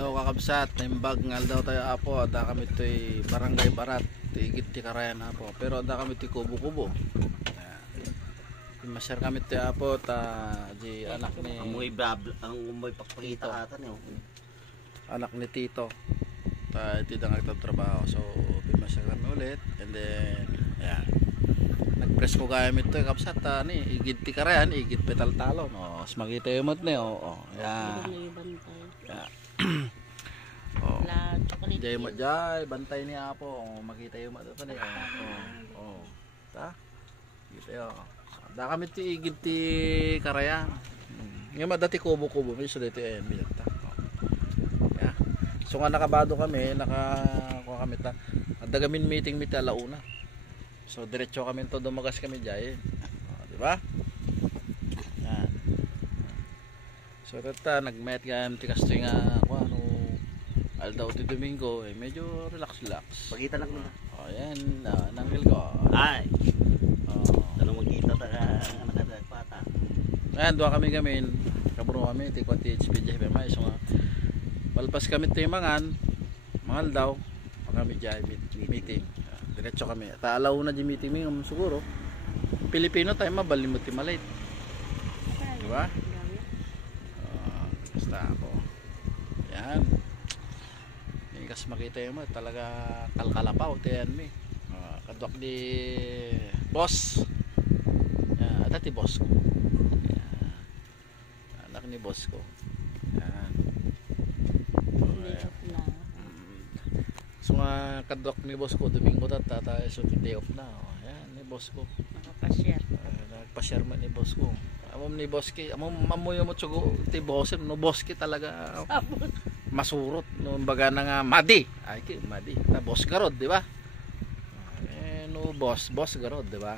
Hello kakabsat, naimbag nga daw tayo apo, ada kami to'y barangay barat, tigit ti karayan apo, pero ada kami to'y kubo-kubo. Masyar kami to'y apo, di anak ni... Ang umuwi pakpakita ata niyo. Anak ni Tito, ito na nagtatrabaho, so masyar kami ulit, and then, ayan. Nag-press ko kami to'y kakabsat, igit ti karayan, igit petal talon, smagita yung mat niyo, ayan. Oh. Jay bantay niya po. Makita yung mata niya. Ta? Kita yo. Da kami ti igid ti karayan. Nga madati kubo-kubo mi so dito ayan bilata. Ya. So nga nakabado kami, nakakuha kami ta. Dagamin meeting mi ta alauna. So diretso kami to dumagas kami jay. Di ba? Yan. So tata nagmet kami ti kasto nga ano Aldaw ti Domingo, medyo relax. Pagkita lang nila. Ayan, nanggil ko. Ay. Tanong magkita ta nakadagpata. Ayan, doon kami kaburo kami, ti kwati HPJ PMI. So, palpas kami ti mangan daw, kami dyan, meeting. Diretso kami. Taalaw na di meeting siguro. Pilipino tayo mabalimot ti malate. Diba? Basta ako. Ayan. Kas makita mo talaga kalkalapaw tayan mi. Kadwak di boss. Dati boss ko. Anak ni boss ko. Yan. So nga kadwak ni boss ko Domingo tayo so day off na. Yan ni boss ko. Nakapashare. Nagpa-share man ni boss ko. Amom ni boss ki, mamuyo mo tsugo ti boss no boss ki talaga. Masurot no baga na nga madi ay ki madi ta boss garod di ba no boss garod di ba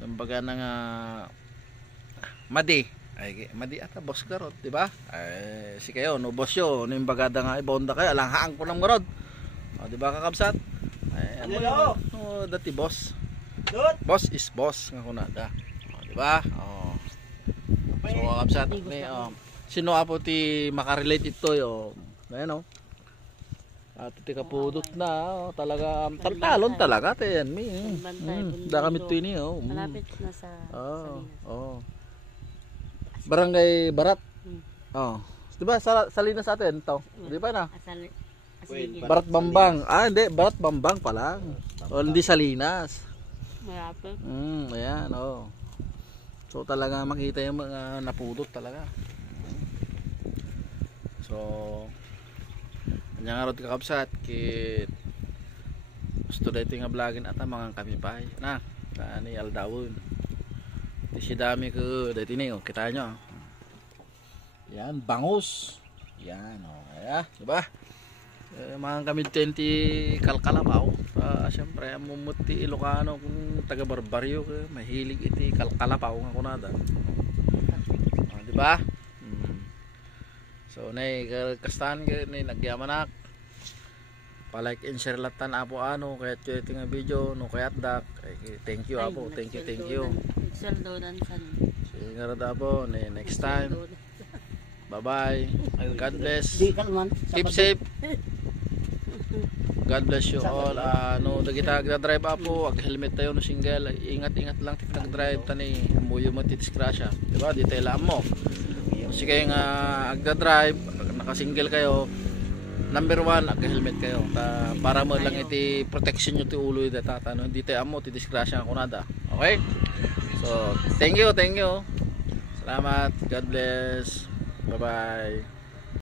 no baga na nga madi ay ki madi ata boss garod di ba ay si kayo no boss yo no baga da nga ibonda kayo lang haang ko ng garod di ba kakabsat ay ano no dati boss is boss nga kunada di ba so kakabsat ni sino apo ti makarelate ito yo. Ayan at ti kapudot na talaga talon talaga tayan mi. Da kami to ini Malapit na sa Salinas. Barangay Barat. Di ba Salinas atin to? Di ba na? Barat Bambang. Hindi, Barat Bambang pa lang. Hindi Salinas. Malapit. Ayan So talaga makita yung mga napudot talaga. So kanya nga rin kakabsat kit gusto dito nga vlogin at mga kami pa na ni Aldawon di si dami ko dito ni kita nyo yan bangus yan diba mga kami 20 kalkalabaw siyempre mumuti Ilocano kung taga Barbaryo mahilig iti kalkalabaw nga kunada diba. So nay kastan ni nagyamanak pa-like and share latan apo kaya ito nga video no kayat dak thank you apo thank you Saldonan san siguro apo next time bye bye God bless keep safe God bless you all kita nagdadrive apo helmet tayo no single ingat lang nagdrive tani muyo mo titiskrasya diba di tayo alam mo kasi kayo nga agda-drive nakasingle kayo number 1 aga-helmet kayo para mo lang iti protection nyo ti ulo hindi tayo amo ti disgrasya kunada okay so thank you salamat God bless bye bye